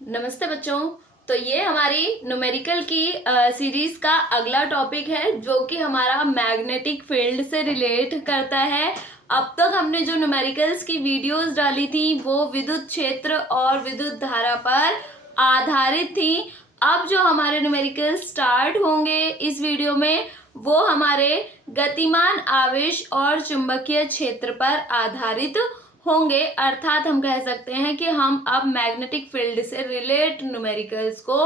नमस्ते बच्चों। तो ये हमारी न्यूमेरिकल की सीरीज का अगला टॉपिक है जो कि हमारा मैग्नेटिक फील्ड से रिलेट करता है। अब तक हमने जो न्यूमेरिकल्स की वीडियोस डाली थी वो विद्युत क्षेत्र और विद्युत धारा पर आधारित थी। अब जो हमारे न्यूमेरिकल्स स्टार्ट होंगे इस वीडियो में वो हमारे गतिमान आवेश और चुंबकीय क्षेत्र पर आधारित होंगे। अर्थात हम कह सकते हैं कि हम अब मैग्नेटिक फील्ड से रिलेट न्यूमेरिकल्स को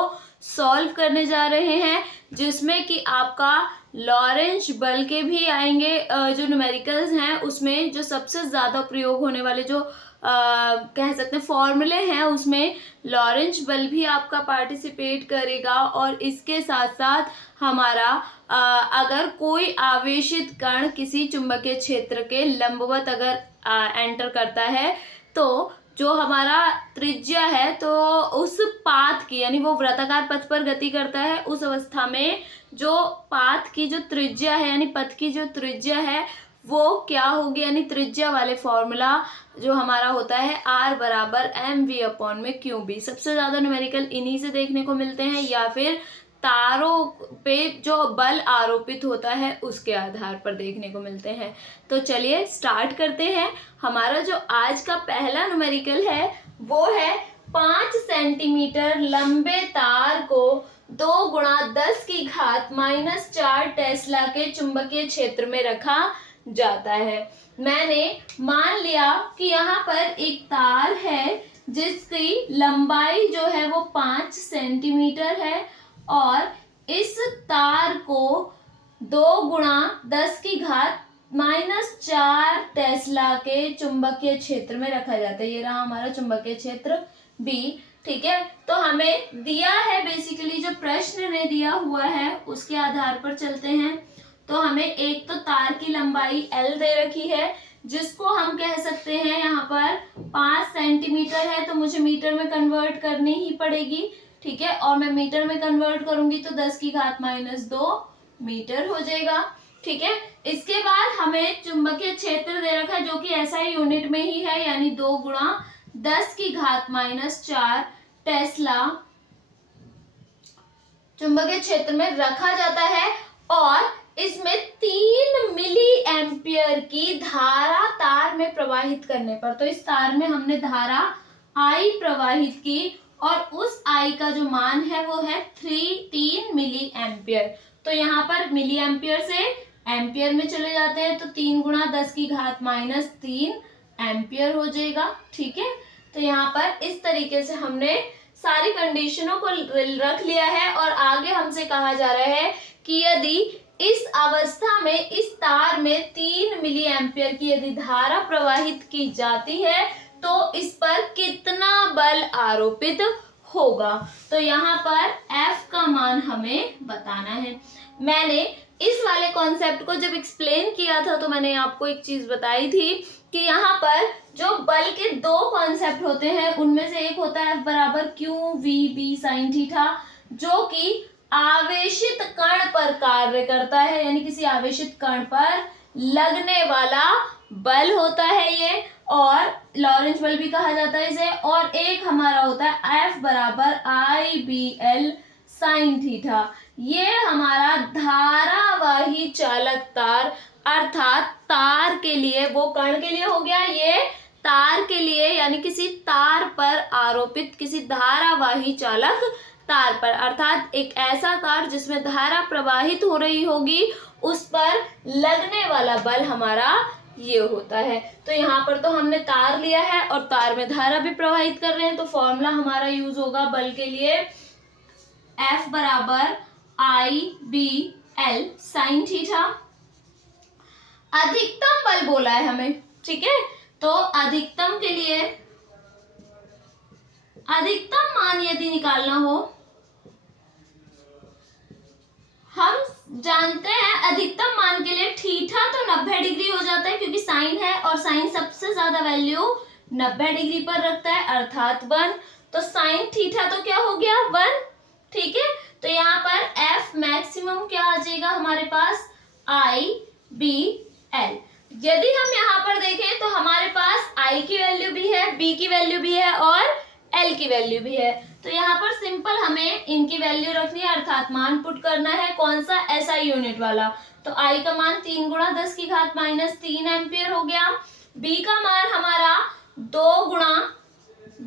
सॉल्व करने जा रहे हैं, जिसमें कि आपका लॉरेंज बल के भी आएंगे। जो न्यूमेरिकल्स हैं उसमें जो सबसे ज़्यादा प्रयोग होने वाले जो कह सकते हैं फॉर्मूले हैं उसमें लॉरेंज बल भी आपका पार्टिसिपेट करेगा। और इसके साथ साथ हमारा अगर कोई आवेशित कण किसी चुंबकीय क्षेत्र के लंबवत अगर एंटर करता है तो जो हमारा त्रिज्या है तो उस पाथ की यानी वो वृत्ताकार पथ पर गति करता है, उस अवस्था में जो पाथ की जो त्रिज्या है यानी पथ की जो त्रिज्या है वो क्या होगी, यानी त्रिज्या वाले फॉर्मूला जो हमारा होता है R बराबर mv/qb। सबसे ज्यादा न्यूमेरिकल इन्हीं से देखने को मिलते हैं या फिर तारों पे जो बल आरोपित होता है उसके आधार पर देखने को मिलते हैं। तो चलिए स्टार्ट करते हैं। हमारा जो आज का पहला न्यूमेरिकल है वो है 5 सेंटीमीटर लंबे तार को 2 × 10⁻⁴ टेस्ला के चुंबकीय क्षेत्र में रखा जाता है। मैंने मान लिया कि यहाँ पर एक तार है जिसकी लंबाई जो है वो 5 सेंटीमीटर है और इस तार को 2 × 10⁻⁴ टेस्ला के चुंबकीय क्षेत्र में रखा जाता है। ये रहा हमारा चुंबकीय क्षेत्र बी। ठीक है, तो हमें दिया है बेसिकली जो प्रश्न ने दिया हुआ है उसके आधार पर चलते हैं। तो हमें एक तो तार की लंबाई L दे रखी है जिसको हम कह सकते हैं यहाँ पर 5 सेंटीमीटर है, तो मुझे मीटर में कन्वर्ट करनी ही पड़ेगी। ठीक है, और मैं मीटर में कन्वर्ट करूंगी तो 10⁻⁻² मीटर हो जाएगा। ठीक है, इसके बाद हमें चुंबकीय क्षेत्र दे रखा है जो कि SI यूनिट में ही है यानी 2 × 10⁻⁴ टेस्ला चुंबकीय क्षेत्र में रखा जाता है और इसमें 3 मिली एम्पियर की धारा तार में प्रवाहित करने पर, तो इस तार में हमने धारा I प्रवाहित की और उस I का जो मान है वो है 3 मिली एम्पियर। तो यहाँ पर मिली एम्पियर से एम्पियर में चले जाते हैं तो 3 × 10⁻³ एम्पियर हो जाएगा। ठीक है, तो यहाँ पर इस तरीके से हमने सारी कंडीशनों को रख लिया है और आगे हमसे कहा जा रहा है कि यदि इस अवस्था में इस तार में 3 मिली एम्पियर की यदि धारा प्रवाहित की जाती है तो इस पर कितना बल आरोपित होगा। तो यहाँ पर F का मान हमें बताना है। मैंने इस वाले कॉन्सेप्ट को जब एक्सप्लेन किया था तो मैंने आपको एक चीज बताई थी कि यहाँ पर जो बल के 2 कॉन्सेप्ट होते हैं उनमें से एक होता है F बराबर qvb sin थीटा जो कि आवेशित कण पर कार्य करता है, यानी किसी आवेशित कण पर लगने वाला बल होता है ये, और लॉरेंज बल भी कहा जाता है इसे। और एक हमारा होता है F बराबर IBL sin थीटा, ये हमारा धारावाही चालक तार अर्थात तार के लिए, वो कण के लिए हो गया, ये तार के लिए यानी किसी तार पर आरोपित किसी धारावाही चालक तार पर, अर्थात एक ऐसा तार जिसमें धारा प्रवाहित हो रही होगी उस पर लगने वाला बल हमारा ये होता है। तो यहाँ पर तो हमने तार लिया है और तार में धारा भी प्रवाहित कर रहे हैं, तो फॉर्मूला हमारा यूज होगा बल के लिए F बराबर IBL sin थीटा। अधिकतम बल बोला है हमें, ठीक है, तो अधिकतम के लिए अधिकतम मान यदि निकालना हो, हम जानते हैं अधिकतम मान के लिए थीटा तो 90 डिग्री हो जाता है क्योंकि साइन है और साइन सबसे ज्यादा वैल्यू 90 डिग्री पर रखता है अर्थात 1। तो साइन थीटा तो क्या हो गया 1। ठीक है, तो यहाँ पर F मैक्सिमम क्या आ जाएगा हमारे पास IBL। यदि हम यहाँ पर देखें तो हमारे पास I की वैल्यू भी है, B की वैल्यू भी है और L की वैल्यू भी है। तो यहाँ पर सिंपल हमें इनकी वैल्यू रखनी है, अर्थात मान पुट करना है। कौन सा? SI यूनिट वाला। तो I का मान 3 गुणा 10 की घात -3 एम्पियर हो गया। B का मान हमारा 2 गुणा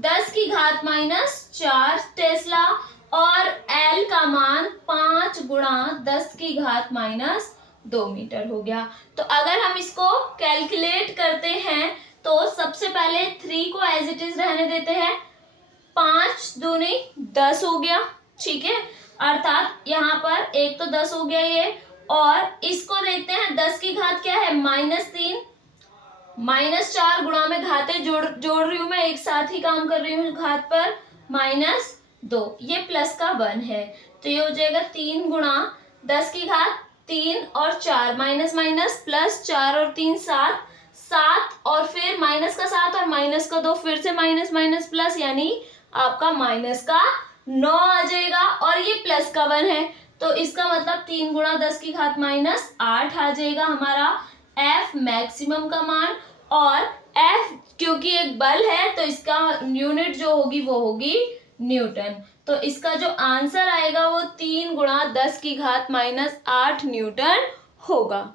10 की घात -4 टेस्ला, और L का मान 5 गुणा 10 की घात -2 मीटर हो गया। तो अगर हम इसको कैलकुलेट करते हैं तो सबसे पहले 3 को एज इट इज रहने देते हैं, 5 दूनी 10 हो गया, ठीक है। अर्थात यहाँ पर एक तो 10 हो गया ये, और इसको देखते हैं 10 की घात क्या है? -3, -4 गुणा में घातें जोड़ रही हूं मैं, एक साथ ही काम कर रही हूँ घात पर, -2, ये प्लस का 1 है। तो ये हो जाएगा 3 गुणा 10 की घात 3 और 4, माइनस माइनस प्लस, 4 और 3 7, 7 और फिर माइनस का 7 और माइनस का 2, फिर से माइनस माइनस प्लस, यानी आपका माइनस का 9 आ जाएगा, और ये प्लस का 1 है। तो इसका मतलब 3 गुणा 10 की घात -8 आ जाएगा हमारा F मैक्सिमम का मान। और F क्योंकि एक बल है तो इसका यूनिट जो होगी वो होगी न्यूटन। तो इसका जो आंसर आएगा वो 3 गुणा 10 की घात -8 न्यूटन होगा।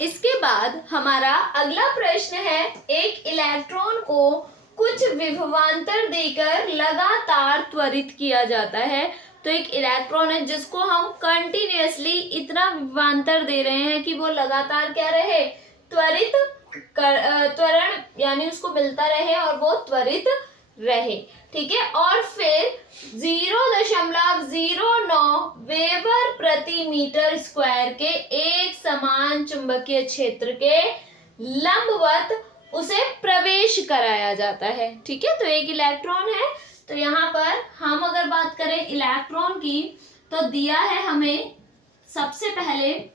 इसके बाद हमारा अगला प्रश्न है, एक इलेक्ट्रॉन को कुछ विभवांतर देकर लगातार त्वरित किया जाता है। तो एक इलेक्ट्रॉन है जिसको हम कंटिन्यूअसली इतना विभवांतर दे रहे हैं कि वो लगातार क्या रहे? त्वरण, यानी उसको मिलता रहे और वो त्वरित रहे, ठीक है। और फिर 0.09 वेबर प्रति मीटर स्क्वायर के एक समान चुंबकीय क्षेत्र के लंबवत उसे प्रवेश कराया जाता है, ठीक है। तो एक इलेक्ट्रॉन है, तो यहाँ पर हम अगर बात करें इलेक्ट्रॉन की, तो दिया है हमें सबसे पहले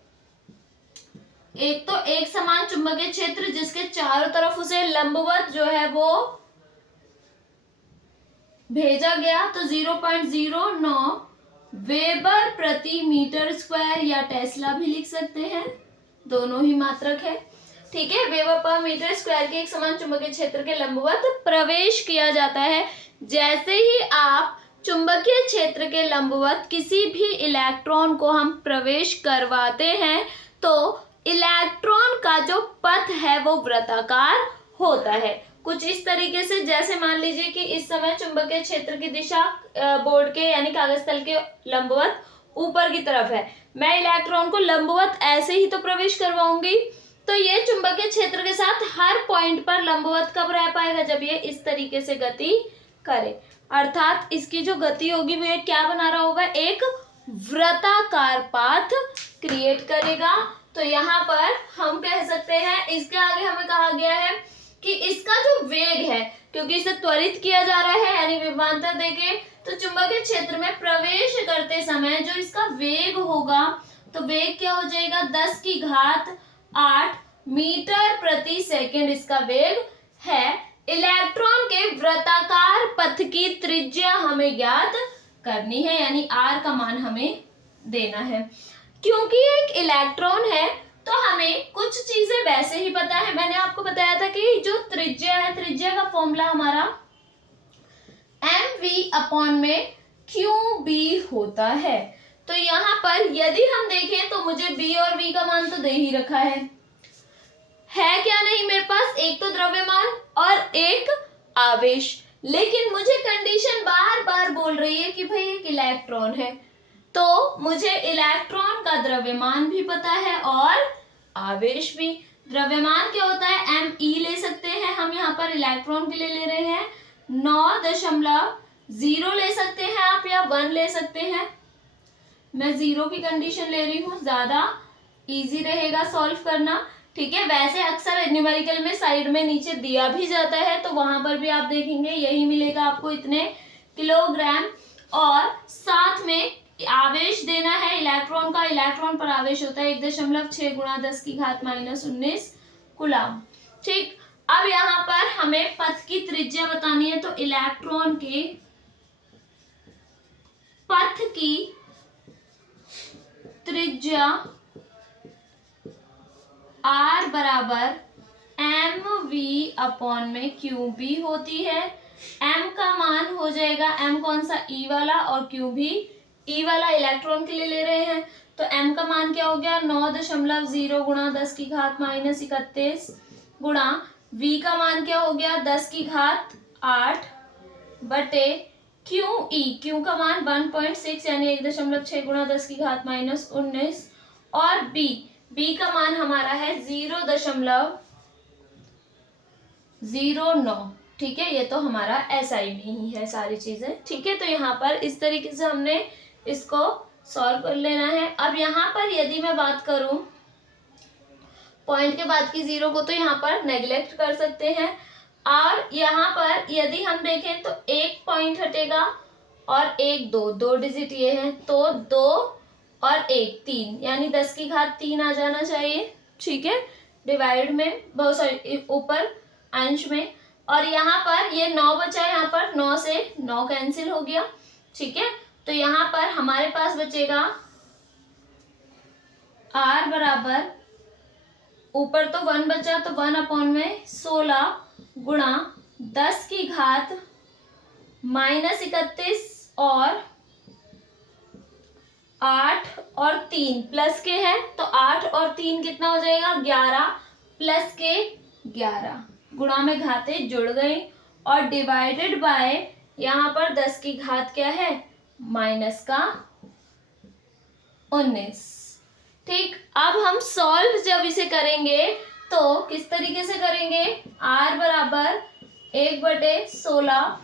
एक तो एक समान चुंबकीय क्षेत्र जिसके चारों तरफ उसे लंबवत जो है वो भेजा गया, तो 0.09 वेबर प्रति मीटर स्क्वायर या टेस्ला भी लिख सकते हैं, दोनों ही मात्रक है, ठीक है। वेबर पर मीटर स्क्वायर के एक समान चुंबकीय क्षेत्र के लंबवत प्रवेश किया जाता है। जैसे ही आप चुंबकीय क्षेत्र के लंबवत किसी भी इलेक्ट्रॉन को हम प्रवेश करवाते हैं तो इलेक्ट्रॉन का जो पथ है वो वृत्ताकार होता है, कुछ इस तरीके से। जैसे मान लीजिए कि इस समय चुंबकीय क्षेत्र की दिशा बोर्ड के यानी कागज तल के लंबवत ऊपर की तरफ है, मैं इलेक्ट्रॉन को लंबवत ऐसे ही तो प्रवेश करवाऊंगी, तो ये चुंबकीय क्षेत्र के साथ हर पॉइंट पर लंबवत कब रह पाएगा? जब ये इस तरीके से गति करे, अर्थात इसकी जो गति होगी वो क्या बना रहा होगा? एक वृत्ताकार पाथ क्रिएट करेगा। तो यहाँ पर हम कह सकते हैं, इसके आगे हमें कहा गया है कि इसका जो वेग है, क्योंकि इसे त्वरित किया जा रहा है यानी विभवांतर देके, तो चुंबकीय क्षेत्र में प्रवेश करते समय जो इसका वेग होगा, तो वेग क्या हो जाएगा? 10 की घात 8 मीटर प्रति सेकंड इसका वेग है। इलेक्ट्रॉन के वृत्ताकार पथ की त्रिज्या हमें ज्ञात करनी है, यानी r का मान हमें देना है। क्योंकि एक इलेक्ट्रॉन है तो हमें कुछ चीजें वैसे ही पता है। मैंने आपको बताया था कि जो त्रिज्या है, त्रिज्या का फॉर्मूला हमारा mv/qb होता है। तो यहाँ पर यदि हम देखें तो मुझे b और v का मान तो दे ही रखा है क्या नहीं मेरे पास? एक तो द्रव्यमान और एक आवेश, लेकिन मुझे कंडीशन बार बार बोल रही है कि भाई एक इलेक्ट्रॉन है, तो मुझे इलेक्ट्रॉन का द्रव्यमान भी पता है और आवेश भी। द्रव्यमान क्या होता है? me ले सकते हैं हम, यहाँ पर इलेक्ट्रॉन के लिए ले रहे हैं 9.0 ले सकते हैं आप, या 1 ले सकते हैं। मैं 0 की कंडीशन ले रही हूँ, ज्यादा इजी रहेगा सॉल्व करना, ठीक है। वैसे अक्सर न्यूमेरिकल में साइड में नीचे दिया भी जाता है, तो वहां पर भी आप देखेंगे यही मिलेगा आपको, इतने किलोग्राम, और साथ में आवेश देना है इलेक्ट्रॉन का। इलेक्ट्रॉन पर आवेश होता है 1.6 गुणा 10 की घात -19 कूलम, ठीक। अब यहाँ पर हमें पथ की त्रिज्या बतानी है, तो इलेक्ट्रॉन के पथ की त्रिज्या r बराबर mv/qb होती है। m का मान हो जाएगा, m कौन सा, e वाला, और q भी e वाला इलेक्ट्रॉन के लिए ले रहे हैं, तो m का मान क्या हो गया 9.0 गुणा 10 की घात माइनस 31 गुणा v का मान क्या हो गया 10 की घात 8 बटे q का मान 1.6 यानी 1.6 गुणा 10 की घात माइनस 19 और b का मान हमारा है 0.09। ठीक है, ये तो हमारा एसआई में ही है सारी चीजें। ठीक है, तो यहाँ पर इस तरीके से हमने इसको सॉल्व कर लेना है। अब यहाँ पर यदि मैं बात करूं पॉइंट के बाद की जीरो को, तो यहाँ पर नेग्लेक्ट कर सकते हैं, और यहाँ पर यदि हम देखें तो एक पॉइंट हटेगा और एक दो डिजिट ये है, तो 2 और 1 3 यानी 10 की घात 3 आ जाना चाहिए। ठीक है, डिवाइड में बहुत सॉरी ऊपर अंश में, और यहाँ पर ये 9 बचा है, यहाँ पर 9 से 9 कैंसिल हो गया। ठीक है, तो यहाँ पर हमारे पास बचेगा r बराबर, ऊपर तो 1 बचा तो 1/16 गुणा 10 की घात माइनस 31 और 8 और 3 प्लस के है, तो 8 और 3 कितना हो जाएगा 11 प्लस के 11 गुणा में घातें जुड़ गई और डिवाइडेड बाय यहाँ पर 10 की घात क्या है माइनस का 19। ठीक, अब हम सॉल्व जब इसे करेंगे तो किस तरीके से करेंगे, r बराबर 1/16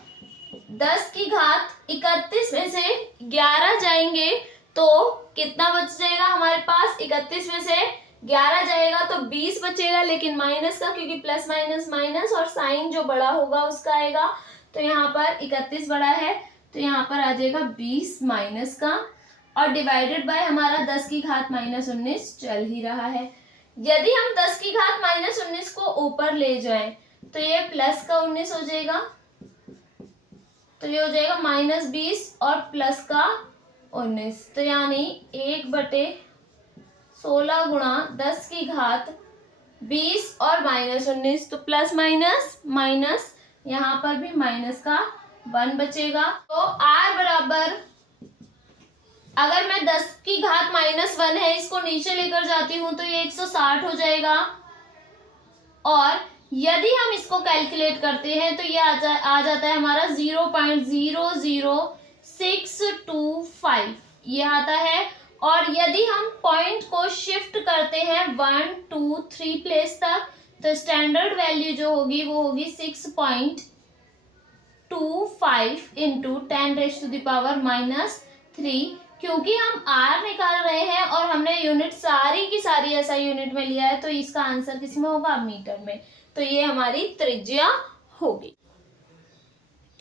10 की घात 31 में से 11 जाएंगे तो कितना बच जाएगा हमारे पास, 31 में से 11 जाएगा तो 20 बचेगा, लेकिन माइनस का, क्योंकि प्लस माइनस माइनस और साइन जो बड़ा होगा उसका आएगा, तो यहाँ पर 31 बड़ा है तो यहाँ पर आ जाएगा 20 माइनस का, और डिवाइडेड बाय हमारा 10 की घात माइनस 19 चल ही रहा है। यदि हम 10 की घात माइनस 19 को ऊपर ले जाएं तो ये प्लस का 19 हो जाएगा, तो ये हो जाएगा माइनस 20 और प्लस का 19, तो यानी 1/16 गुणा 10 की घात 20 और माइनस 19, तो प्लस माइनस माइनस, यहाँ पर भी माइनस का 1 बचेगा। तो r बराबर, अगर मैं 10 की घात माइनस 1 है इसको नीचे लेकर जाती हूँ तो ये 160 हो जाएगा, और यदि हम इसको कैलकुलेट करते हैं तो ये आ जाता है हमारा 0.00625 ये आता है। और यदि हम पॉइंट को शिफ्ट करते हैं 1 2 3 प्लेस तक तो स्टैंडर्ड वैल्यू जो होगी वो होगी 6.25 इंटू 10⁻⁻3, क्योंकि हम r निकाल रहे हैं और हमने यूनिट सारी की सारी ऐसा यूनिट में लिया है तो इसका आंसर किस में होगा, मीटर में, तो ये हमारी त्रिज्या होगी।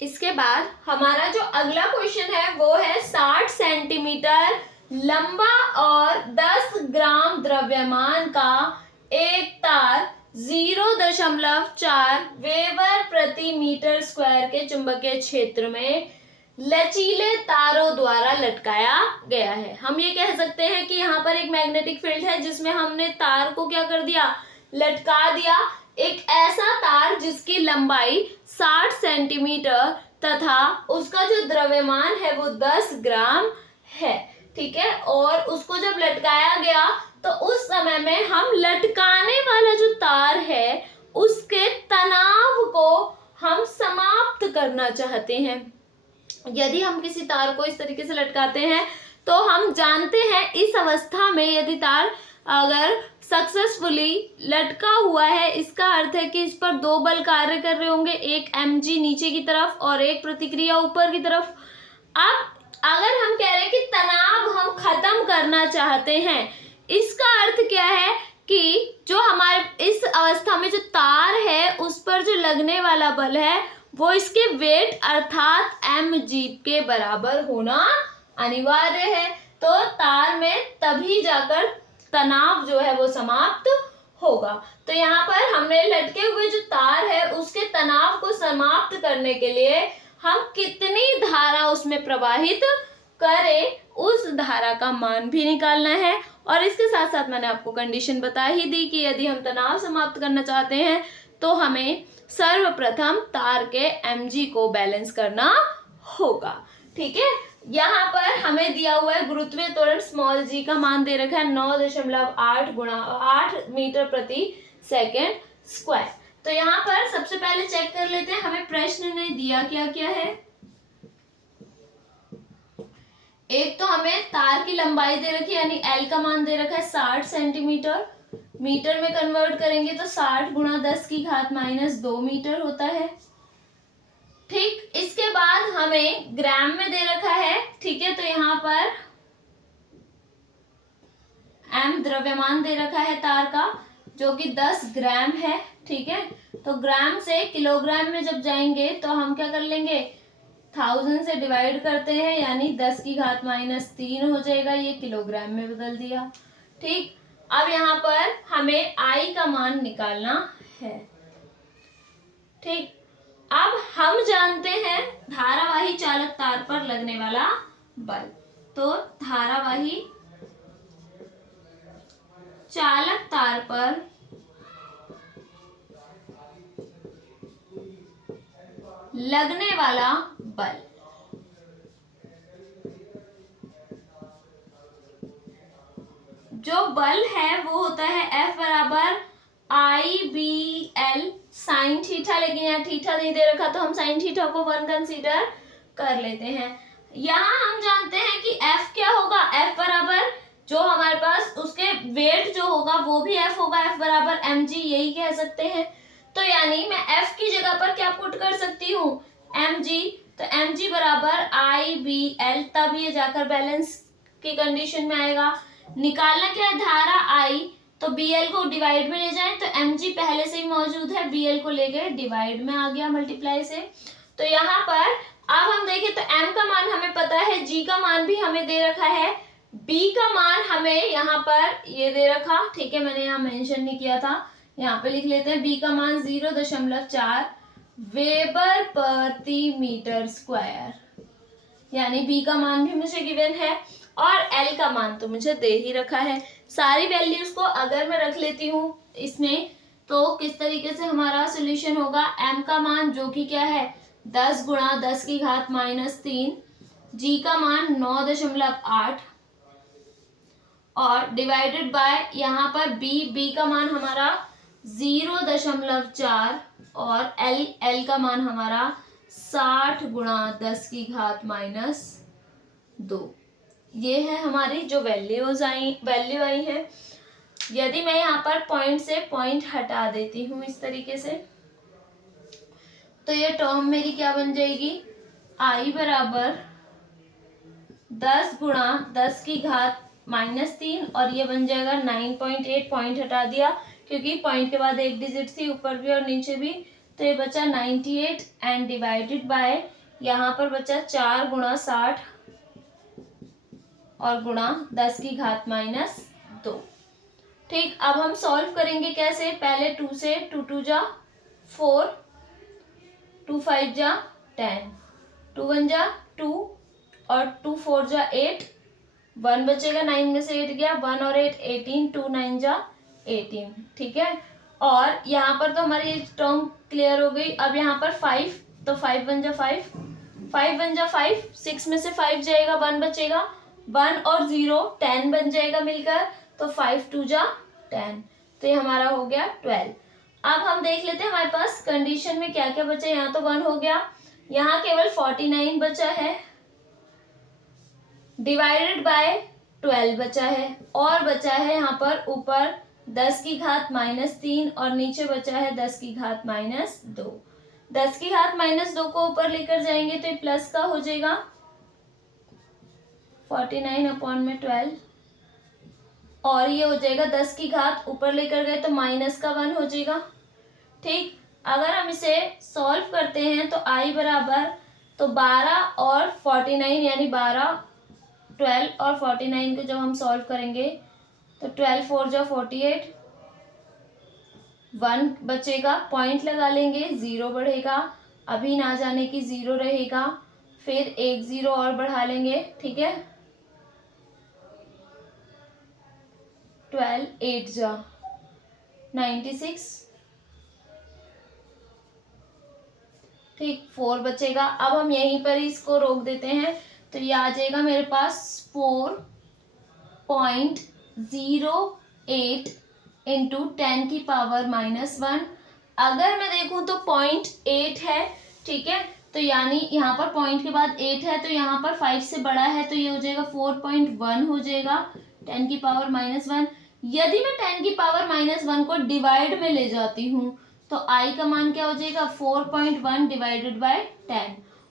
इसके बाद हमारा जो अगला क्वेश्चन है वो है 60 सेंटीमीटर लंबा और 10 ग्राम द्रव्यमान का एक तार 0.4 वेबर प्रति मीटर स्क्वायर के चुंबकीय क्षेत्र में लचीले तारों द्वारा लटकाया गया है। हम ये कह सकते हैं कि यहाँ पर एक मैग्नेटिक फील्ड है जिसमें हमने तार को क्या कर दिया, लटका दिया। एक ऐसा तार जिसकी लंबाई 60 सेंटीमीटर तथा उसका जो द्रव्यमान है वो 10 ग्राम है। ठीक है, और उसको जब लटकाया गया तो उस समय में हम लटकाने वाला जो तार है उसके तनाव को हम समाप्त करना चाहते हैं। यदि हम किसी तार को इस तरीके से लटकाते हैं तो हम जानते हैं इस अवस्था में यदि तार अगर सक्सेसफुली लटका हुआ है, इसका अर्थ है कि इस पर 2 बल कार्य कर रहे होंगे, एक mg नीचे की तरफ और एक प्रतिक्रिया ऊपर की तरफ। अब अगर हम कह रहे हैं कि तनाव हम खत्म करना चाहते हैं, इसका अर्थ क्या है कि जो हमारे इस अवस्था में जो तार है उस पर जो लगने वाला बल है वो इसके वेट अर्थात mg के बराबर होना अनिवार्य है। तो तार में तभी जाकर तनाव जो है वो समाप्त होगा। तो यहाँ पर हमने लटके हुए जो तार है उसके तनाव को समाप्त करने के लिए हम कितनी धारा उसमें प्रवाहित करें उस धारा का मान भी निकालना है। और इसके साथ साथ मैंने आपको कंडीशन बता ही दी कि यदि हम तनाव समाप्त करना चाहते हैं तो हमें सर्वप्रथम तार के mg को बैलेंस करना होगा। ठीक है, यहाँ पर हमें दिया हुआ है गुरुत्वीय त्वरण स्मॉल g का मान दे रखा है 9.8 गुणा 8 मीटर प्रति सेकेंड स्क्वायर। तो यहाँ पर सबसे पहले चेक कर लेते हैं हमें प्रश्न ने दिया क्या क्या है। एक तो हमें तार की लंबाई दे रखी है यानी L का मान दे रखा है 60 सेंटीमीटर, मीटर में कन्वर्ट करेंगे तो 60 गुणा 10 की घात -2 मीटर होता है। ठीक, इसके बाद हमें ग्राम में दे रखा है। ठीक है, तो यहाँ पर m द्रव्यमान दे रखा है तार का जो कि 10 ग्राम है। ठीक है, तो ग्राम से किलोग्राम में जब जाएंगे तो हम क्या कर लेंगे, 1000 से डिवाइड करते हैं यानी 10 की घात -3 हो जाएगा, ये किलोग्राम में बदल दिया। ठीक, अब यहाँ पर हमें I का मान निकालना है। ठीक, अब हम जानते हैं धारावाही चालक तार पर लगने वाला बल। तो धारावाही चालक तार पर लगने वाला बल, जो बल है वो होता है F बराबर IBL साइन थीटा, लेकिन यहाँ थीटा नहीं दे रखा तो हम साइन थीटा को 1 कंसीडर कर लेते हैं। यहाँ हम जानते हैं कि F क्या होगा, F बराबर जो हमारे पास उसके वेट जो होगा वो भी F होगा, F बराबर mg, यही कह सकते हैं। तो यानी मैं F की जगह पर क्या पुट कर सकती हूँ, mg, तो mg बराबर IBL, तब ये जाकर बैलेंस की कंडीशन में आएगा। निकालना क्या है, धारा I, तो BL को डिवाइड में ले जाएं तो mg पहले से ही मौजूद है, BL को लेके डिवाइड में आ गया मल्टीप्लाई से। तो यहाँ पर अब हम देखें तो m का मान हमें पता है, g का मान भी हमें दे रखा है, b का मान हमें यहाँ पर ये दे रखा। ठीक है, मैंने यहाँ मेंशन नहीं किया था, यहाँ पे लिख लेते हैं b का मान 0.4 वेबर प्रति मीटर स्क्वायर, यानी b का मान भी मुझे गिवन है और L का मान तो मुझे दे ही रखा है। सारी वैल्यूज को अगर मैं रख लेती हूँ इसमें तो किस तरीके से हमारा सॉल्यूशन होगा, m का मान जो कि क्या है 10 गुणा 10 की घात -3, g का मान 9.8 और डिवाइडेड बाय यहाँ पर b का मान हमारा 0.4 और L का मान हमारा 60 गुणा 10 की घात -2। ये है हमारी जो वैल्यू आई है। यदि मैं यहाँ पर पॉइंट से पॉइंट हटा देती हूँ इस तरीके से, तो ये टर्म मेरी क्या बन जाएगी, I बराबर 10 गुणा 10 की घात -3 और ये बन जाएगा 9.8, पॉइंट हटा दिया क्योंकि पॉइंट के बाद एक डिजिट थी ऊपर भी और नीचे भी, तो ये बचा 98 एंड डिवाइडेड बाय यहाँ पर बचा 4 गुणा 60 और गुणा 10 की घात -2। ठीक, अब हम सॉल्व करेंगे कैसे, पहले 2 से 2 2 जा 4, 2 5 जा 10, 2 1 जा 2 और 2 4 जा 8, 1 बचेगा, 9 में से 8 गया, 1 और 8 18, 2 9 जा 18। ठीक है, और यहाँ पर तो हमारी ये टर्म क्लियर हो गई। अब यहाँ पर 5, तो 5 1 जा 5, 5 1 जा 5, 6 में से 5 जाएगा, 1 बचेगा, 1 और 0 10 बन जाएगा मिलकर, तो 5 2 जा 10, तो ये हमारा हो गया 12। अब हम देख लेते हैं हमारे पास कंडीशन में क्या क्या बचा। यहाँ तो 1 हो गया, यहाँ केवल 49 बचा है, डिवाइडेड बाय 12 बचा है, और बचा है यहाँ पर ऊपर 10 की घात -3 और नीचे बचा है 10 की घात -2। 10 की घात -2 को ऊपर लेकर जाएंगे तो ये प्लस का हो जाएगा 49/12 और ये हो जाएगा 10 की घात ऊपर लेकर गए तो माइनस का 1 हो जाएगा। ठीक, अगर हम इसे सॉल्व करते हैं तो I बराबर, तो 12 और 49 यानी 12 12 और 49 को जब हम सॉल्व करेंगे तो 12 4 जा 48, 1 बचेगा, पॉइंट लगा लेंगे, 0 बढ़ेगा, अभी ना जाने की 0 रहेगा, फिर एक 0 और बढ़ा लेंगे। ठीक है, 12 8 जा 96, ठीक, 4 बचेगा। अब हम यहीं पर ही इसको रोक देते हैं, तो ये आ जाएगा मेरे पास 4.08 इंटू 10⁻⁻1। अगर मैं देखूं तो 0.8 है, ठीक है, तो यानी यहाँ पर पॉइंट के बाद 8 है, तो यहाँ पर 5 से बड़ा है, तो ये हो जाएगा 4.1 हो जाएगा 10⁻⁻1। यदि मैं 10⁻⁻1 को डिवाइड में ले जाती हूँ तो i का मान क्या हो जाएगा 4.1 डिवाइडेड बाय 10,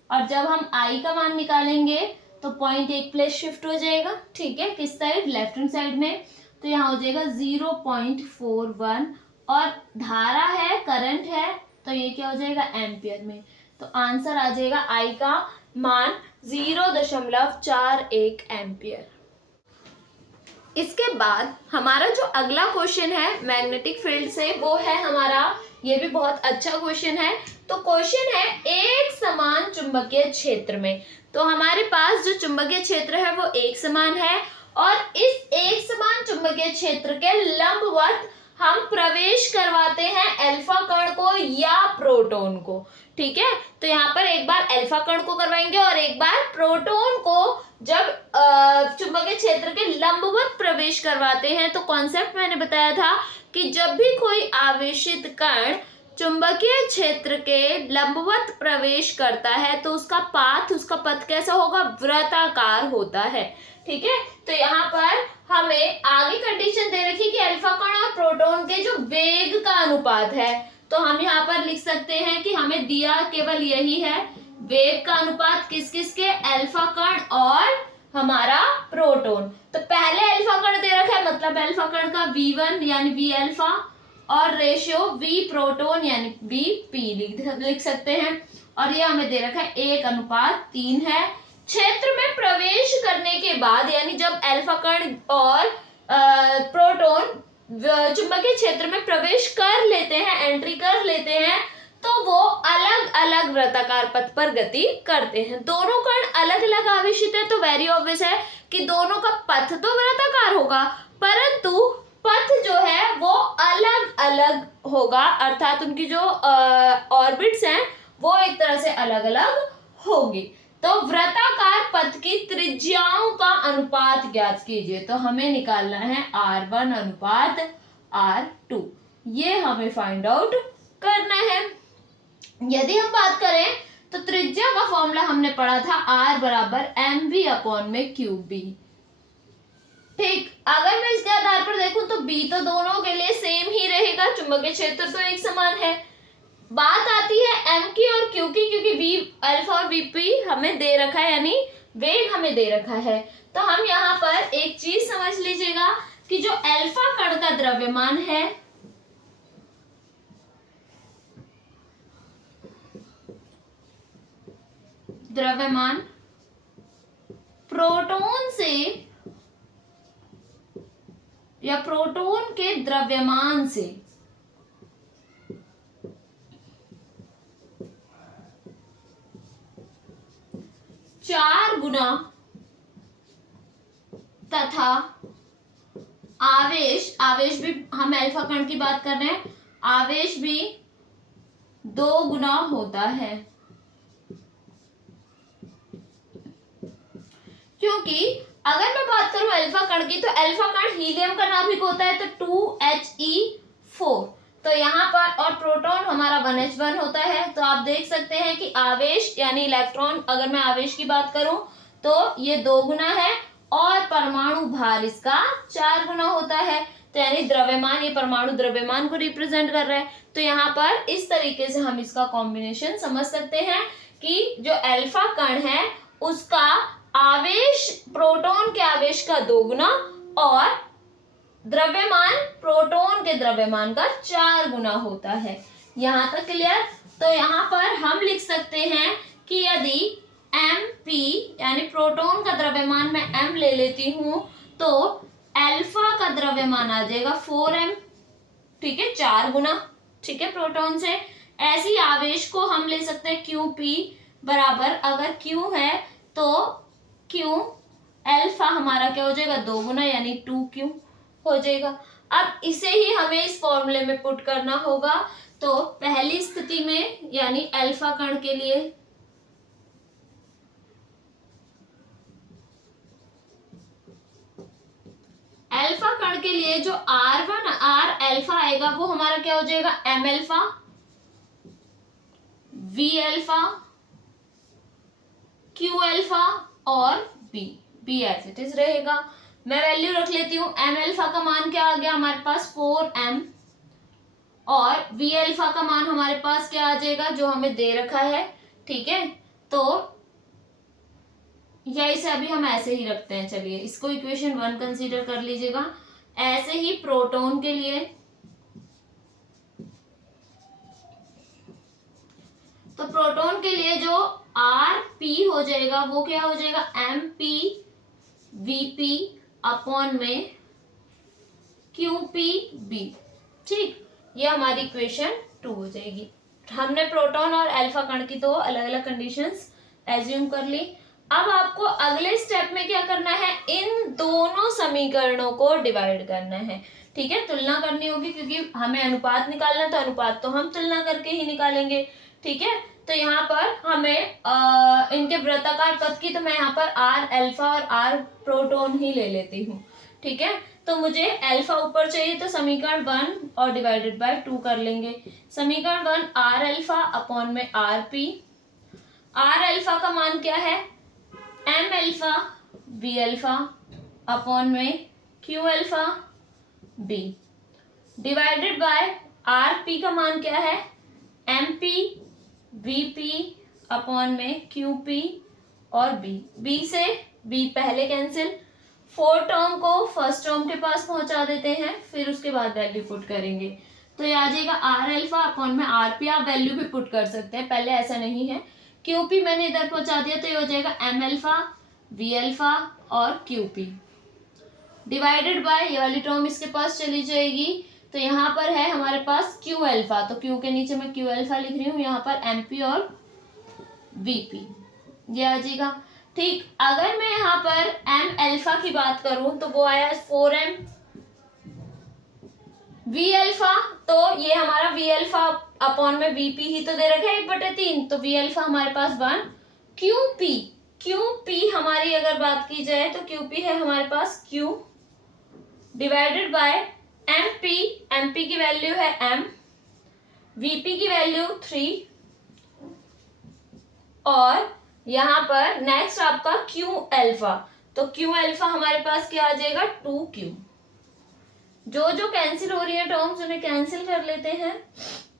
और जब हम i का मान निकालेंगे तो पॉइंट एक प्लेस शिफ्ट हो जाएगा, ठीक है, किस साइड, लेफ्ट हैंड साइड में, तो यहाँ हो जाएगा 0.41, और धारा है, करंट है, तो ये क्या हो जाएगा एम्पियर में, तो आंसर आ जाएगा i का मान 0.41 एम्पियर। इसके बाद हमारा जो अगला क्वेश्चन है मैग्नेटिक फील्ड से, वो है हमारा, ये भी बहुत अच्छा क्वेश्चन है। तो क्वेश्चन है एक समान चुंबकीय क्षेत्र में, तो हमारे पास जो चुंबकीय क्षेत्र है वो एक समान है, और इस एक समान चुंबकीय क्षेत्र के लंबवत हम प्रवेश करवाते हैं अल्फा कण को या प्रोटॉन को, ठीक है, तो यहाँ पर एक बार अल्फा कण को करवाएंगे और एक बार प्रोटॉन को जब चुंबकीय क्षेत्र के लंबवत प्रवेश करवाते हैं, तो कॉन्सेप्ट मैंने बताया था कि जब भी कोई आवेशित कण चुंबकीय क्षेत्र के लंबवत प्रवेश करता है तो उसका पथ कैसा होगा, वृत्ताकार होता है, ठीक है। तो यहाँ पर हमें आगे कंडीशन दे रखी कि अल्फा कण और प्रोटॉन के जो वेग का अनुपात है, तो हम यहाँ पर लिख सकते हैं कि हमें दिया केवल यही है, वेग का अनुपात किस किस के, अल्फा कण और हमारा प्रोटॉन। तो पहले अल्फा कण दे रखा है, मतलब अल्फा कण का v1 यानी v अल्फा, और रेशियो v प्रोटॉन यानी v p लिख सकते हैं, और ये हमें दे रखा है 1:3 है। क्षेत्र में प्रवेश करने के बाद, यानी जब अल्फा कण और प्रोटॉन चुंबकीय क्षेत्र में प्रवेश कर लेते हैं, एंट्री कर लेते हैं, तो वो अलग अलग वृत्ताकार पथ पर गति करते हैं। दोनों कण अलग अलग आवेशित है, तो वेरी ऑब्वियस है कि दोनों का पथ तो वृत्ताकार होगा, परंतु पथ जो है वो अलग अलग होगा, अर्थात उनकी जो ऑर्बिट्स हैं वो एक तरह से अलग अलग होगी। तो वृत्ताकार पथ की त्रिज्याओं का अनुपात ज्ञात कीजिए, तो हमें निकालना है r1 अनुपात r2, ये हमें फाइंड आउट करना है। यदि हम बात करें तो त्रिज्या का फॉर्मूला हमने पढ़ा था r बराबर mv/qb, ठीक। अगर मैं इसके आधार पर देखूं तो b तो दोनों के लिए सेम ही रहेगा, चुंबकीय क्षेत्र तो एक समान है। बात आती है m की और q की, क्योंकि v अल्फा और vp हमें दे रखा है, यानी वेग हमें दे रखा है। तो हम यहाँ पर एक चीज समझ लीजिएगा कि जो अल्फा कण का द्रव्यमान है, द्रव्यमान प्रोटॉन से या प्रोटॉन के द्रव्यमान से चार गुना तथा आवेश भी, हम अल्फा कण की बात कर रहे हैं, आवेश भी 2 गुना होता है, क्योंकि अगर मैं बात करूं अल्फा कण की, तो अल्फा कण हीलियम का नाभिक होता है, तो 2He4, तो यहाँ पर, और प्रोटॉन हमारा 1H1 होता है। तो आप देख सकते हैं कि आवेश यानी इलेक्ट्रॉन, अगर मैं आवेश की बात करूं तो ये 2 गुना है, और परमाणु भार इसका 4 गुना होता है, तो यानी द्रव्यमान, ये परमाणु द्रव्यमान को रिप्रेजेंट कर रहा है। तो यहाँ पर इस तरीके से हम इसका कॉम्बिनेशन समझ सकते हैं कि जो अल्फा कण है उसका आवेश प्रोटॉन के आवेश का 2 गुना और द्रव्यमान प्रोटॉन के द्रव्यमान का 4 गुना होता है। यहाँ तक क्लियर? तो यहाँ पर हम लिख सकते हैं कि यदि mp यानी प्रोटॉन का द्रव्यमान मैं m ले लेती हूँ, तो अल्फा का द्रव्यमान आ जाएगा 4m, ठीक है, 4 गुना, ठीक है, प्रोटॉन से। ऐसी आवेश को हम ले सकते हैं qp बराबर, अगर q है तो q अल्फा हमारा क्या हो जाएगा 2 गुना, यानी 2q हो जाएगा। अब इसे ही हमें इस फॉर्मूले में पुट करना होगा, तो पहली स्थिति में यानी अल्फा कण के लिए जो R1 R अल्फा आएगा वो हमारा क्या हो जाएगा, M alpha, V alpha, Q alpha और B एज इट इज रहेगा। मैं वैल्यू रख लेती हूँ। M अल्फा का मान क्या आ गया हमारे पास 4M और V अल्फा का मान हमारे पास क्या आ जाएगा जो हमें दे रखा है। ठीक है, तो या इसे अभी हम ऐसे ही रखते हैं, चलिए इसको इक्वेशन 1 कंसीडर कर लीजिएगा। ऐसे ही प्रोटॉन के लिए, तो प्रोटॉन के लिए जो Rp हो जाएगा वो क्या हो जाएगा MpVp अपॉन में QpB। ठीक, ये हमारी इक्वेशन 2 हो जाएगी। हमने प्रोटॉन और अल्फा कण की दो अलग अलग कंडीशंस एज्यूम कर ली। अब आपको अगले स्टेप में क्या करना है, इन दोनों समीकरणों को डिवाइड करना है। ठीक है, तुलना करनी होगी क्योंकि हमें अनुपात निकालना है, तो अनुपात तो हम तुलना करके ही निकालेंगे। ठीक है, तो यहाँ पर हमें इनके वृत्ताकार पद की, तो मैं यहाँ पर R अल्फा और R प्रोटॉन ही ले लेती हूँ। ठीक है, तो मुझे अल्फा ऊपर चाहिए तो समीकरण 1 और डिवाइडेड बाय 2 कर लेंगे। समीकरण 1 R अल्फा अपॉन में Rp। R अल्फा का मान क्या है M alpha V alpha upon में Q alpha B divided by Rp का मान क्या है MP VP अपॉन में QP और B से B पहले कैंसिल। 4 टर्म को फर्स्ट टर्म के पास पहुंचा देते हैं, फिर उसके बाद वैल्यू पुट करेंगे तो ये आ जाएगा R अल्फा अपॉन में RP। आप वैल्यू भी पुट कर सकते हैं, पहले ऐसा नहीं है। QP मैंने इधर पहुंचा दिया तो ये हो जाएगा M अल्फा V अल्फा और QP डिवाइडेड बाय, ये वाली टर्म इसके पास चली जाएगी तो यहाँ पर है हमारे पास Q अल्फा, तो Q के नीचे मैं Q अल्फा लिख रही हूँ, यहाँ पर MP और VP ये आ जाएगा। ठीक, अगर मैं यहाँ पर M अल्फा की बात करूं तो वो आया 4M V अल्फा, तो ये हमारा V अल्फा अपॉन में VP ही तो दे रखा है 1/3, तो V अल्फा हमारे पास 1। QP हमारी अगर बात की जाए तो QP है हमारे पास Q डिवाइडेड बाय MP की वैल्यू है M, VP की वैल्यू 3 और यहाँ पर नेक्स्ट आपका Q अल्फा, तो Q अल्फा हमारे पास क्या आ जाएगा 2Q। जो कैंसिल हो रही है टर्म्स उन्हें कैंसिल कर लेते हैं,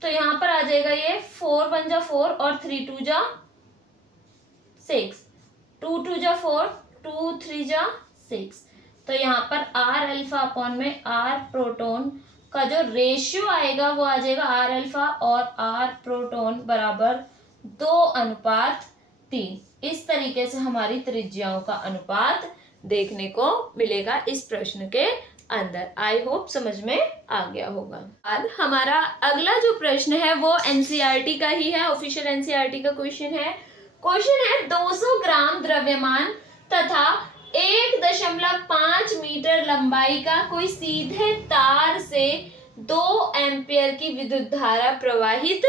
तो यहाँ पर आ जाएगा ये 4 1 जा 4 और 3 2 जा 6, 2 2 जा 4, 2 3 जा 6, तो यहाँ पर R अल्फा अपॉन में R प्रोटॉन का जो रेशियो आएगा वो आ जाएगा R अल्फा और R प्रोटॉन बराबर 2:3। इस तरीके से हमारी त्रिज्याओं का अनुपात देखने को मिलेगा इस प्रश्न के अंदर। आई होप समझ में आ गया होगा। अब हमारा अगला जो प्रश्न है वो एनसीईआरटी का ही है, ऑफिशियल एनसीईआरटी का क्वेश्चन है। क्वेश्चन है 200 ग्राम द्रव्यमान तथा 1.5 मीटर लंबाई का कोई सीधे तार से 2 एम्पियर की विद्युत धारा प्रवाहित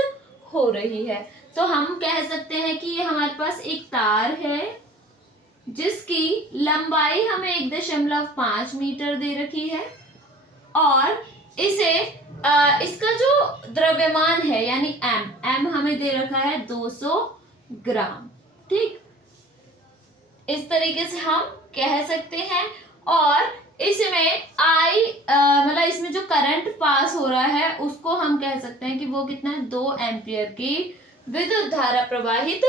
हो रही है। तो हम कह सकते हैं कि ये हमारे पास एक तार है जिसकी लंबाई हमें 1.5 मीटर दे रखी है और इसे इसका जो द्रव्यमान है यानी m हमें दे रखा है 200 ग्राम। ठीक, इस तरीके से हम कह सकते हैं और इसमें मतलब इसमें जो करंट पास हो रहा है उसको हम कह सकते हैं कि वो कितना है 2 एम्पियर की विद्युत धारा प्रवाहित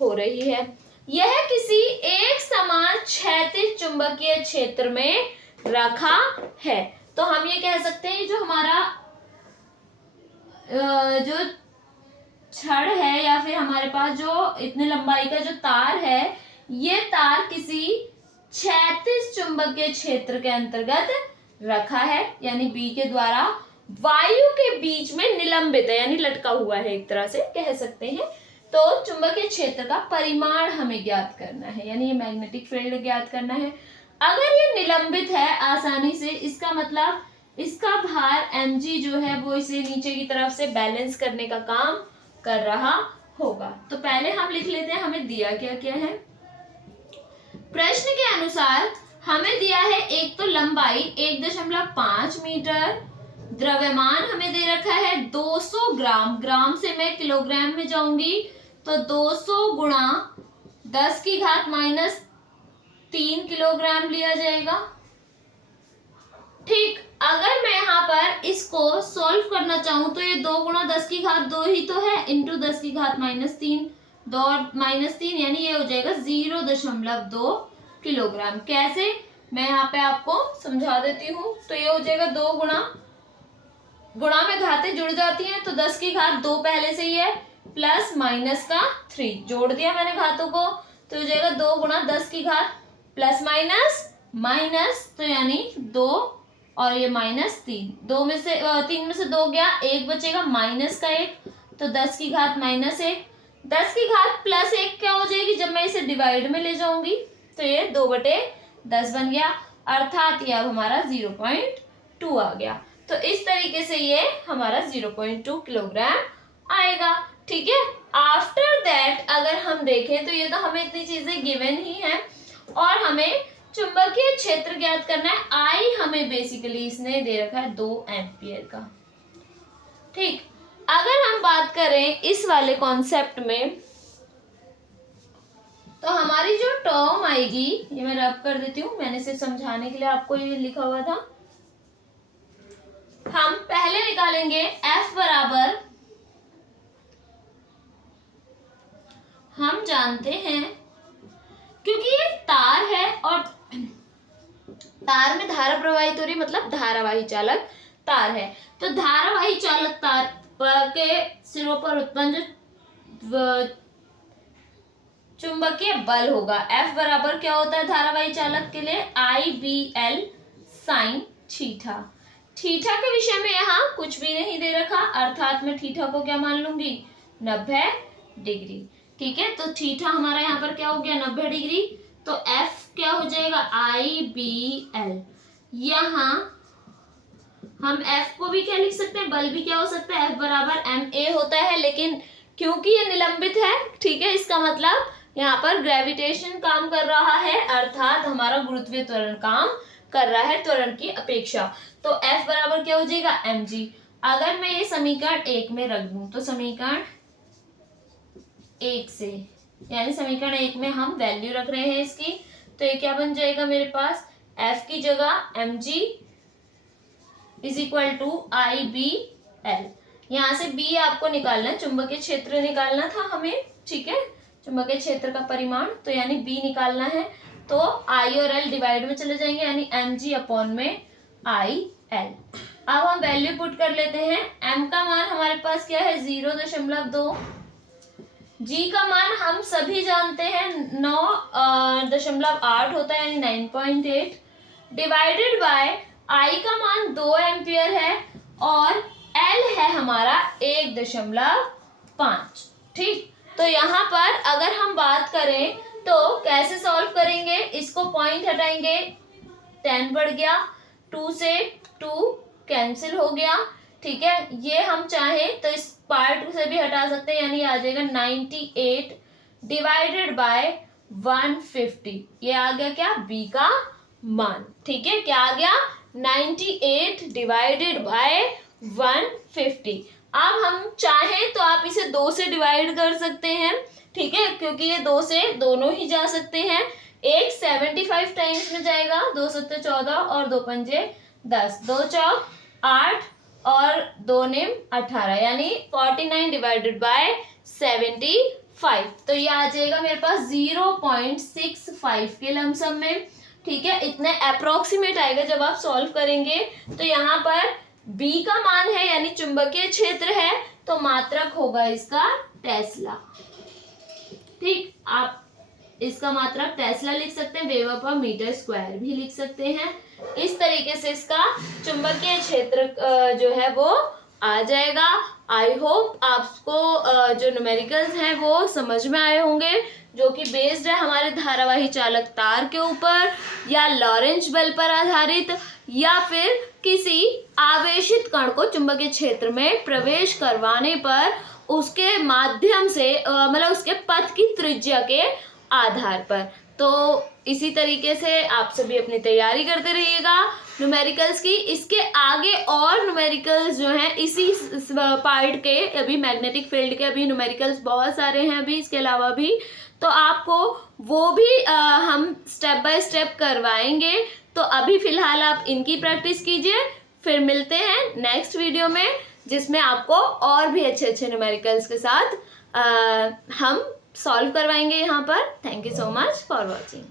हो रही है। यह किसी एक समान क्षैतिज चुंबकीय क्षेत्र में रखा है। तो हम ये कह सकते हैं जो हमारा जो छड़ है या फिर हमारे पास जो इतने लंबाई का जो तार है, ये तार किसी क्षैतिज चुंबकीय क्षेत्र के अंतर्गत रखा है, यानी बी के द्वारा वायु के बीच में निलंबित है, यानी लटका हुआ है, एक तरह से कह सकते हैं। तो चुंबकीय क्षेत्र का परिमाण हमें ज्ञात करना है, यानी ये मैग्नेटिक फील्ड ज्ञात करना है। अगर ये निलंबित है आसानी से, इसका मतलब इसका भार mg जो है वो इसे नीचे की तरफ से बैलेंस करने का काम कर रहा होगा। तो पहले हम लिख लेते हैं हमें दिया क्या क्या है। प्रश्न के अनुसार हमें दिया है एक तो लंबाई 1.5 मीटर, द्रव्यमान हमें दे रखा है 200 ग्राम, ग्राम से मैं किलोग्राम में जाऊंगी तो 200 गुणा 10⁻³ किलोग्राम लिया जाएगा। ठीक, अगर मैं यहाँ पर इसको सॉल्व करना चाहूं तो ये 2 गुणा 10⁻² ही तो है, इंटू 10⁻³ 2 और -3 यानी ये हो जाएगा 0.2 किलोग्राम। कैसे, मैं यहाँ पे आपको समझा देती हूँ। तो ये हो जाएगा 2 गुणा में घातें जुड़ जाती हैं तो 10⁻² पहले से ही है, प्लस माइनस का 3 जोड़ दिया मैंने घातों को, तो हो जाएगा 2 गुणा 10⁻, प्लस माइनस तो यानी 2 और ये -3, 3 में से 2 गया, 1 बचेगा, माइनस का 1 तो 10⁻⁻1, 10⁻+1 क्या हो जाएगी जब मैं इसे डिवाइड में ले जाऊंगी तो ये 2/10 बन गया, अर्थात ये अब हमारा 0.2 आ गया। तो इस तरीके से ये हमारा 0.2 किलोग्राम आएगा। ठीक है, आफ्टर दैट अगर हम देखें तो ये तो हमें इतनी चीजें गिवन ही हैं और हमें चुंबकीय क्षेत्र ज्ञात करना है। आई हमें बेसिकली इसने दे रखा है 2 एम्पियर का। ठीक, अगर हम बात करें इस वाले कॉन्सेप्ट में तो हमारी जो टर्म आएगी, ये मैं रब कर देती हूँ, मैंने सिर्फ समझाने के लिए आपको ये लिखा हुआ था। हम पहले निकालेंगे F बराबर, हम जानते हैं क्योंकि ये तार है और तार में धारा प्रवाहित हो रही, मतलब धारावाही चालक तार है, तो धारावाही चालक तार के सिरों पर उत्पन्न जो चुंबकीय बल होगा, F बराबर क्या होता है धारावाही चालक के लिए, IBL sin थीटा। थीटा के विषय में यहाँ कुछ भी नहीं दे रखा, अर्थात मैं थीटा को क्या मान लूंगी, 90 डिग्री। ठीक है, तो थीटा हमारा यहाँ पर क्या हो गया, 90 डिग्री, तो F क्या हो जाएगा, IBL। यहाँ हम F को भी क्या लिख सकते हैं, बल भी क्या हो सकता है, F बराबर MA होता है, लेकिन क्योंकि ये निलंबित है, ठीक है, इसका मतलब यहाँ पर ग्रेविटेशन काम कर रहा है, अर्थात हमारा गुरुत्वीय त्वरण काम कर रहा है त्वरण की अपेक्षा। तो F बराबर क्या हो जाएगा, mg। अगर मैं ये समीकरण 1 में रख दूं तो समीकरण 1 से, यानी समीकरण 1 में हम वैल्यू रख रहे हैं इसकी, तो ये क्या बन जाएगा मेरे पास, F की जगह mg = IBL। यहाँ से B आपको निकालना है, चुंबकीय क्षेत्र निकालना था हमें, ठीक है, चुंबकीय क्षेत्र का परिमाण, तो यानी B निकालना है, तो I और L डिवाइड में चले जाएंगे, यानी mg/IL। अब हम वैल्यू पुट कर लेते हैं। M का मान हमारे पास क्या है, 0.2, G का मान हम सभी जानते हैं 9.8 होता है, यानी 9.8, डिवाइडेड बाय I का मान 2 एम्पियर है और L है हमारा 1.5। ठीक, तो यहाँ पर अगर हम बात करें तो कैसे सॉल्व करेंगे, इसको पॉइंट हटाएंगे, 10 बढ़ गया, 2 से 2 कैंसिल हो गया। ठीक है, ये हम चाहें तो इस पार्ट से भी हटा सकते हैं, यानी आ जाएगा 98 डिवाइडेड बाय 150। ये आ गया क्या, B का मान। ठीक है, क्या आ गया, 98 डिवाइडेड बाय 150। अब हम चाहें तो आप इसे 2 से डिवाइड कर सकते हैं, ठीक है, क्योंकि ये 2 से दोनों ही जा सकते हैं। एक 75 टाइम्स में जाएगा, 2 7 14 और 2 पंजे 10, 2 चौक 8 और 2 निम 18, यानी 49 डिवाइडेड बाय 75। तो ये आ जाएगा मेरे पास 0.65 के लमसम में। ठीक है, इतने अप्रोक्सीमेट आएगा जब आप सॉल्व करेंगे। तो यहाँ पर B का मान है, यानी चुंबकीय क्षेत्र है, तो मात्रक होगा इसका टेस्ला। ठीक, आप इसका मात्रक टेस्ला लिख सकते हैं, वेबर पर मीटर स्क्वायर भी लिख सकते हैं। इस तरीके से इसका चुंबकीय क्षेत्र जो है वो आ जाएगा। आई होप आपको जो न्यूमेरिकल्स हैं वो समझ में आए होंगे, जो कि बेस्ड है हमारे धारावाही चालक तार के ऊपर या लॉरेंज बल पर आधारित, या फिर किसी आवेशित कण को चुंबकीय क्षेत्र में प्रवेश करवाने पर उसके माध्यम से मतलब उसके पथ की त्रिज्या के आधार पर। तो इसी तरीके से आप सभी अपनी तैयारी करते रहिएगा न्यूमेरिकल्स की। इसके आगे और न्यूमेरिकल्स जो हैं इसी पार्ट के, अभी मैग्नेटिक फील्ड के अभी न्यूमेरिकल्स बहुत सारे हैं अभी इसके अलावा भी, तो आपको वो भी हम स्टेप बाय स्टेप करवाएंगे। तो अभी फिलहाल आप इनकी प्रैक्टिस कीजिए, फिर मिलते हैं नेक्स्ट वीडियो में जिसमें आपको और भी अच्छे अच्छे न्यूमेरिकल्स के साथ हम सॉल्व करवाएंगे यहाँ पर। Thank you so much for watching.